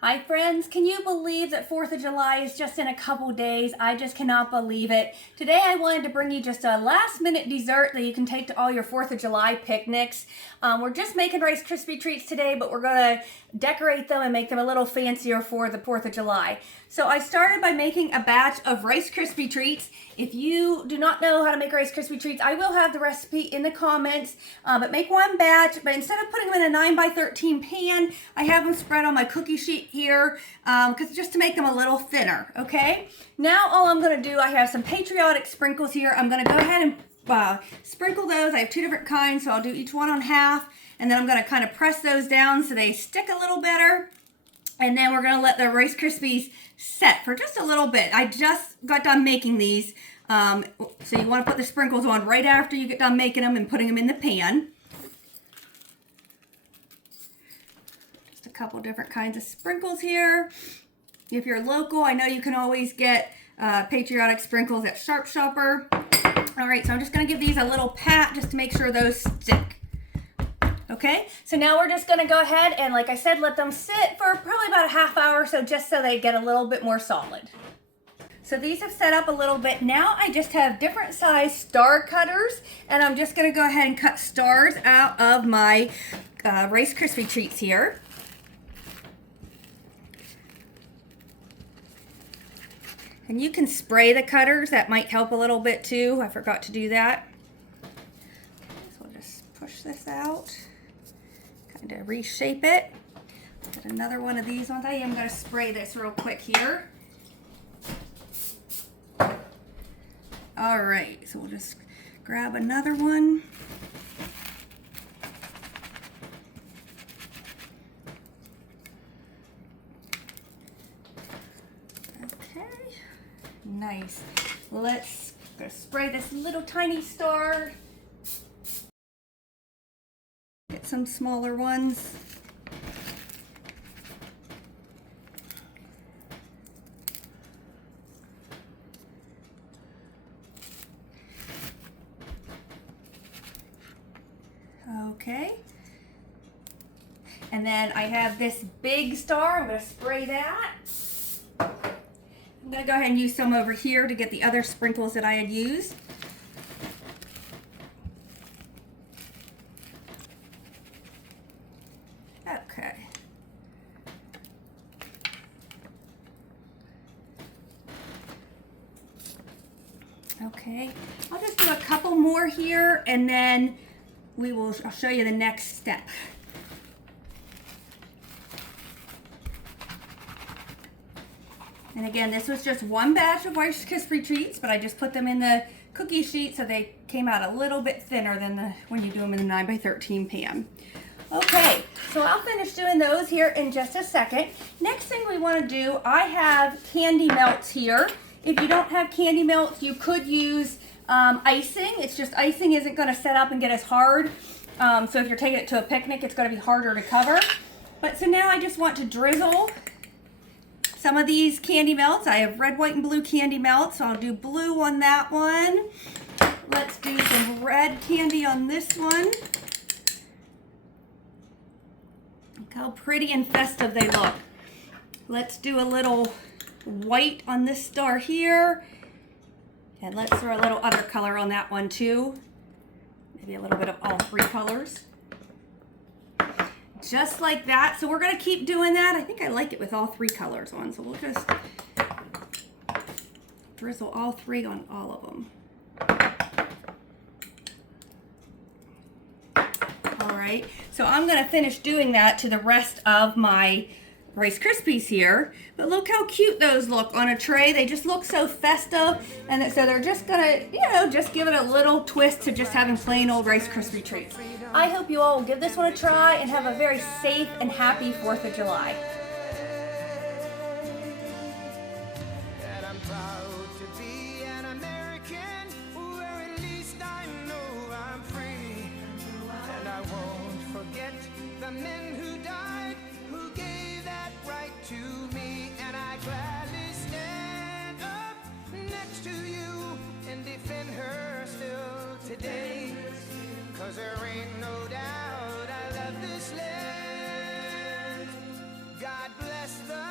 Hi friends, can you believe that 4th of July is just in a couple days? I just cannot believe it. Today I wanted to bring you just a last minute dessert that you can take to all your 4th of July picnics. We're just making Rice Krispie treats today, but we're going to decorate them and make them a little fancier for the 4th of July. So I started by making a batch of Rice Krispie treats. If you do not know how to make Rice Krispie treats, I will have the recipe in the comments. But make one batch, but instead of putting them in a 9x13 pan, I have them spread on my cookie sheet here, just to make them a little thinner, okay? Now all I'm gonna do, I have some patriotic sprinkles here. I'm gonna go ahead and sprinkle those. I have two different kinds, so I'll do each one on half, and then I'm gonna kind of press those down so they stick a little better. And then we're gonna let the Rice Krispies set for just a little bit. I just got done making these, so you wanna put the sprinkles on right after you get done making them and putting them in the pan. A couple different kinds of sprinkles here. If you're local, I know you can always get patriotic sprinkles at Sharp Shopper. All right, so I'm just gonna give these a little pat just to make sure those stick. Okay, so now we're just gonna go ahead and, like I said, let them sit for probably about a half hour or so, just so they get a little bit more solid. So these have set up a little bit. Now I just have different size star cutters, and I'm just gonna go ahead and cut stars out of my Rice Krispie treats here. And you can spray the cutters, that might help a little bit too. I forgot to do that. Okay, so we'll just push this out, kind of reshape it. Get another one of these ones. I am going to spray this real quick here. All right, so we'll just grab another one. Nice. Let's go spray this little tiny star. Get some smaller ones. Okay. And then I have this big star. I'm going to spray that. I'm going to go ahead and use some over here to get the other sprinkles that I had used. Okay. Okay, I'll just do a couple more here, and then I'll show you the next step. And again, this was just one batch of Rice Krispie treats, but I just put them in the cookie sheet so they came out a little bit thinner than when you do them in the 9x13 pan. Okay, so I'll finish doing those here in just a second. Next thing we want to do, I have candy melts here. If you don't have candy melts, you could use icing. It's just icing isn't going to set up and get as hard. So if you're taking it to a picnic, it's going to be harder to cover. But so now I just want to drizzle some of these candy melts. I have red, white, and blue candy melts, so I'll do blue on that one. Let's do some red candy on this one. Look how pretty and festive they look. Let's do a little white on this star here. And let's throw a little other color on that one too. Maybe a little bit of all three colors. Just like that. So we're going to keep doing that. I think I like it with all three colors on. So we'll just drizzle all three on all of them. All right. So I'm going to finish doing that to the rest of my Rice Krispies here. But look how cute those look on a tray. They just look so festive. And so they're just going to, just give it a little twist to just having plain old Rice Krispie treats. I hope you all will give this one a try and have a very safe and happy 4th of July. And I'm proud to be an American, where at least I know I'm free. And I won't forget the men who died, who gave that right to me. And I gladly stand up next to you and defend her still today. 'Cause there ain't no doubt I love this land. God bless the